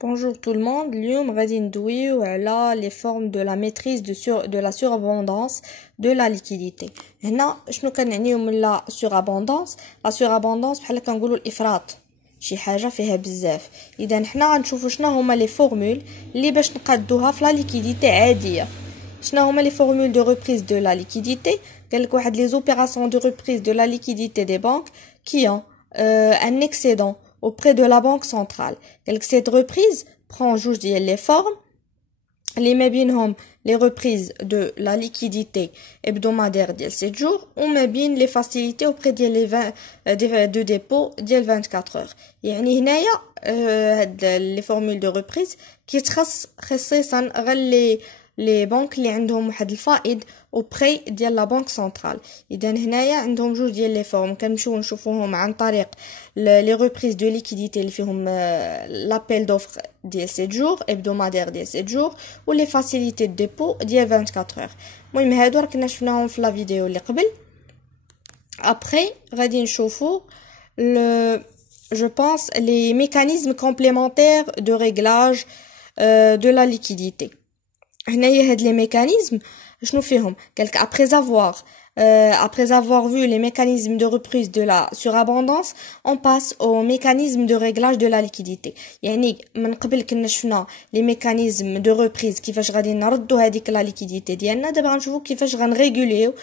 Bonjour tout le monde, اليوم غادي ندويو على les formes de la maîtrise de la surabondance de la liquidité. هنا شنو كنعنيو من la surabondance؟ la surabondance بحال كنقولوا الافراط، شي حاجه فيها بزاف. اذا حنا غنشوفوا شنو هما لي فورمول اللي باش نقادوها في لا ليكيديتي عاديه. شنو هما لي فورمول de reprise de la liquidité؟ قالك واحد les opérations de reprise de la liquidité des banques qui ont un excédent auprès de la banque centrale. Cette reprise prend juge les formes, les mabinhom les reprises de la liquidité hebdomadaire de 7 jours ou mabin les facilités auprès de dépôt de 24 heures. يعني هنايا les formules de reprise qui خصيصا غير les banques اللي عندهم واحد الفائض auprès ديال لا بنك سنترال. اذا هنايا عندهم جوج ديال لي فورم كنمشيو نشوفوهم عن طريق لي ريبريز دو ليكيديتي اللي فيهم لابيل دوفر ديال 7 جور hebdomadaire ديال 7 جور و لي فاسيليتي دو ديبو ديال 24 heures. المهم هادو راه كنا شفناهم في لا فيديو اللي قبل. ابري غادي نشوفو je pense les mécanismes complémentaires de réglage de la liquidité. هنايا هاد لي ميكانيزم شنو فيهم؟ قالك après avoir vu les mécanismes de reprise de la surabondance, on passe au mécanisme de réglage de la liquidité. يعني من قبل كنا شفنا les mécanismes de reprise كيفاش غادي نردوا هذيك لا ليكيديتي ديالنا. دابا غنشوفوا كيفاش غنريغوليو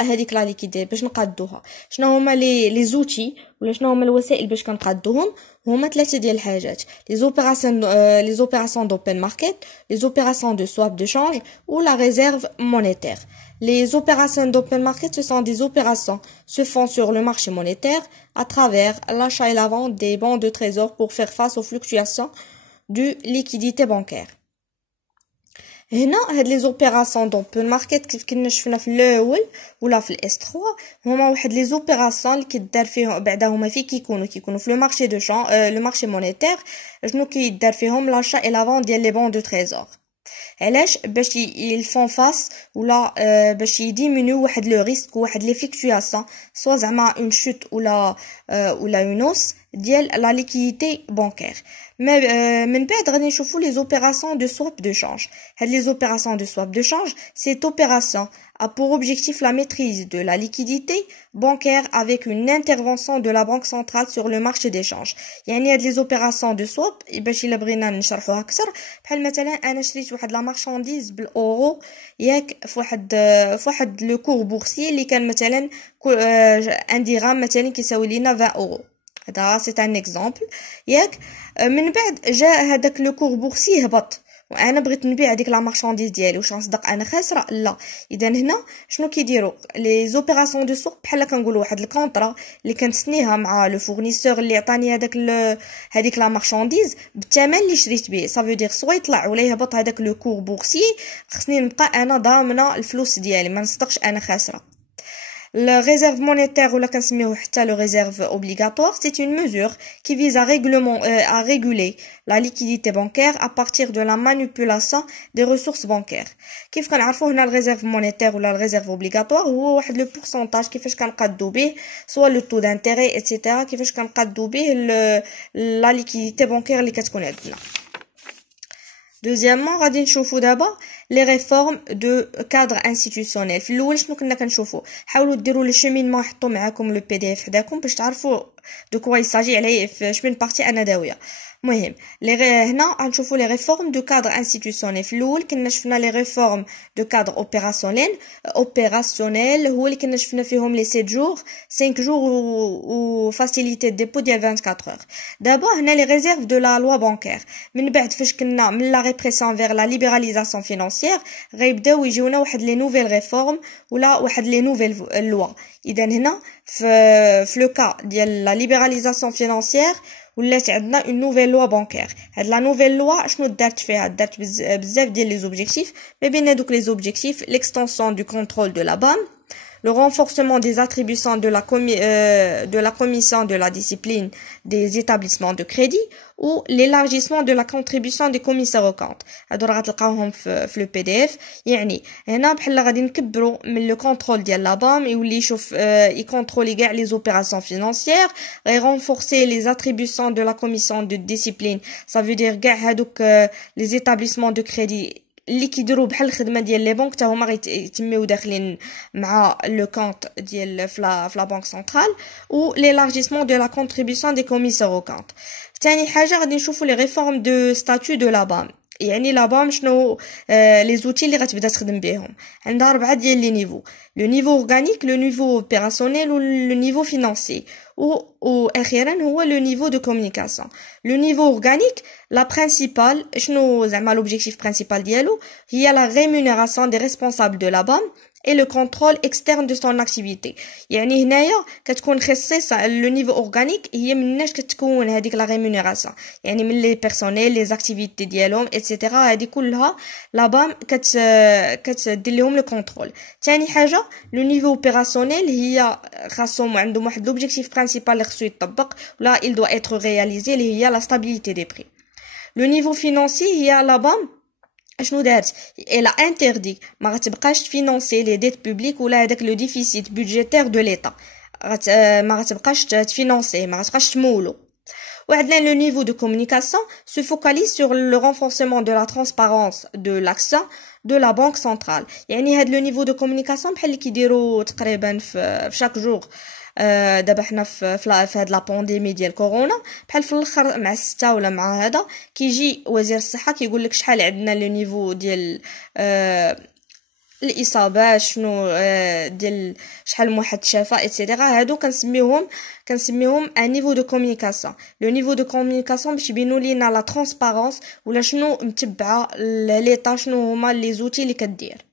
هذيك لا ليكيديتي باش نقادوها. شنو هما لي زوتي ولا شنو هما الوسائل باش كنقادوهم؟ هما ثلاثه ديال الحاجات: les opérations d'open market, les opérations de swap de change ou la réserve monétaire. Les opérations d'open market, ce sont des opérations se font sur le marché monétaire à travers l'achat et la vente des bons de trésor pour faire face aux fluctuations de liquidité bancaire. هنا هاد لي زوبيراسيون دوبن ماركت كيف كنا شفنا في الاول ولا في الاس 3 هما واحد لي زوبيراسيون اللي كيدار فيهم بعدا هما في كيكونوا في لو مارشي دو شان لو مارشي مونيتير. شنو كيدار فيهم لاشا اي لا فون ديال لي بون دو تريزور؟ علاش؟ باش يلفون فاس ولا باش يديمينيو واحد لو ريسك واحد لي فيكتواسيون سوا زعما اون شوت ولا اون اوس ديال لا ليكيديتي بانكير. من بعد غادي نشوفوا les opérations de swap de change. هاد les opérations de swap de change, cette opération a pour objectif la maîtrise de la liquidité bancaire avec une intervention de la banque centrale sur le marché d'échange. يعني هاد les opérations de swap باش الا بغينا نشرحوها اكثر بحال مثلا انا شريت واحد لا مارشانديز بالاورو ياك في واحد لو كور بورسي اللي كان مثلا ان درهم مثلا كيساوي لينا 20 اورو. هذا سي ان اكزامبل ياك. من بعد جاء هذاك لو كور بورسي هبط وانا بغيت نبيع هذيك لا مارشانديز ديالي، واش غنصدق انا خاسره؟ لا. اذا هنا شنو كيديروا لي زوبيراسيون دو سوق؟ بحال كنقولوا واحد الكونطرا اللي كنتسنيها مع لو فورنيسور اللي عطاني هذيك لا مارشانديز بالثمن اللي شريت به. صافي دير سوا يطلع ولا يهبط هذاك لو كور بورسي، خصني نبقى انا ضامنه الفلوس ديالي، ما نصدقش انا خاسره. La réserve monétaire ou la le réserve obligatoire, c'est une mesure qui vise à réguler la liquidité bancaire à partir de la manipulation des ressources bancaires. كيف كنعرفوا هنا الريزيرف مونيتير ولا الريزيرف اوبليغاتوار هو واحد لو pourcentage كيفاش كنقادو به سواء لو طو دانتيري ايتترا كيفاش كنقادو به لا ليكيديتي بانكير اللي كتكون عندنا. Deuxièmement, غادي نشوفوا دابا لي ريفورم دو كادر انستيتيوسيونيل. في الاول شنو كنا كنشوفوا؟ حاولوا ديروا لو شيمينمون، حطوا معاكم لو بي دي اف حداكم باش تعرفوا دو كوا يساجي عليه في شمن بارتي انا داويه. المهم هنا غنشوفوا لي ريفورم دو كادر انستيتيوسيونيل. في الاول كنا شفنا لي ريفورم دو كادر اوبيراسيونيل هو اللي كنا شفنا فيهم لي 7 جور 5 جور و فاسيليتي ديبو ديال 24 heures. دابا هنا لي ريزيرف دو لا لوا بانكير. من بعد فاش كنا من لا ريبريسيون فيغ لا ليبراليزاسيون فينانسيير غيبداو يجيونا واحد لي نوفيل ريفورم ولا واحد لي نوفيل لوا. اذا هنا في لو كا ديال لا ليبراليزاسيون فينانسيير ولات عندنا اون نوفيل لوا بانكير. هاد لا نوفيل لوا شنو دارت فيها؟ دارت بزاف ديال لي زوبجيكتيف. ما بين هادوك لي زوبجيكتيف ليكستونسيون دو كونترول دو لا بان le renforcement des attributions de la commission de la discipline des établissements de crédit ou l'élargissement de la contribution des commissaires aux comptes. هادو راه غتلقاوهم في لو بي دي اف. يعني هنا بحال غادي نكبروا من لو كونترول ديال لا بام يولي يشوف يكونترولي كاع لي زوبيراسيون فينانسيير, renforcer les attributions de la commission de discipline. Ça veut dire كاع هادوك les établissements de crédit اللي كيديروا بحال الخدمه ديال لي بنك حتى هما غيتميو داخلين مع لو كونت ديال في لا بنك سنترال, و l'élargissement de la contribution des commissaires aux comptes. ثاني حاجه غادي نشوفوا لي ريفورم دو ستاتut دو لا بام. يعني لا بام شنو لي زوتي اللي غتبدا تخدم بهم. عندها 4 ديال لي نيفو: لو نيفو اورغانيك, لو نيفو اوبيراسيونيل, و لو نيفو فينانسي, و اخيرا هو لو نيفو دو كومونيكاسيون. لو نيفو اورغانيك لا برينسيبال شنو زعما لوبجيكتيف برينسيبال ديالو هي لا ريمونيراسيون دي ريسبونسابل دو لا بام et le contrôle externe de son activité. يعني هنايا كتكون خصيصه لو نيفو اورغانيك هي مناش كتكون هذيك لا ريمونيراسيون, يعني من لي بيرسونيل لي زاكتيفيتي ديالهم ايتترا. هذه كلها لا بام كتدير لهم لو كونترول. ثاني حاجه لو نيفو اوبيراسيونيل هي خاصهم عندهم واحد لوبجيكتيف برينسيبال اللي خصو يطبق ولا il doit être réalisé اللي هي لا stabilité des prix. لو نيفو فينانسي هي لا بام شنو دارت؟ الا انتردي ما غتبقاش تفينانسي لي ديت بوبليك ولا هذاك لو ديفيسيت بودجيتير دو ليتا, ما غتبقاش تفينانسي, ما غتبقاش تمولو. وعندنا لو نيفو دو كومونيكاسيون se focalise sur le renforcement de la transparence de l'action de la banque centrale. يعني هاد لو نيفو دو كومونيكاسيون بحال اللي كيديروا تقريبا في شاك جور. دابا حنا في هاد لا بانديمي ديال كورونا, بحال في الاخر مع 6 ولا مع هذا كيجي وزير الصحه كيقول لك شحال عندنا لو نيفو ديال الاصابات, شنو ديال شحال من واحد شافا ايتترا. هادو كنسميهم ان نيفو دو كومونيكاسيون. لو نيفو دو كومونيكاسيون باش يبينوا لينا لا ترانسبارونس ولا شنو متبعه ليطا, شنو هما لي زوتي اللي كدير.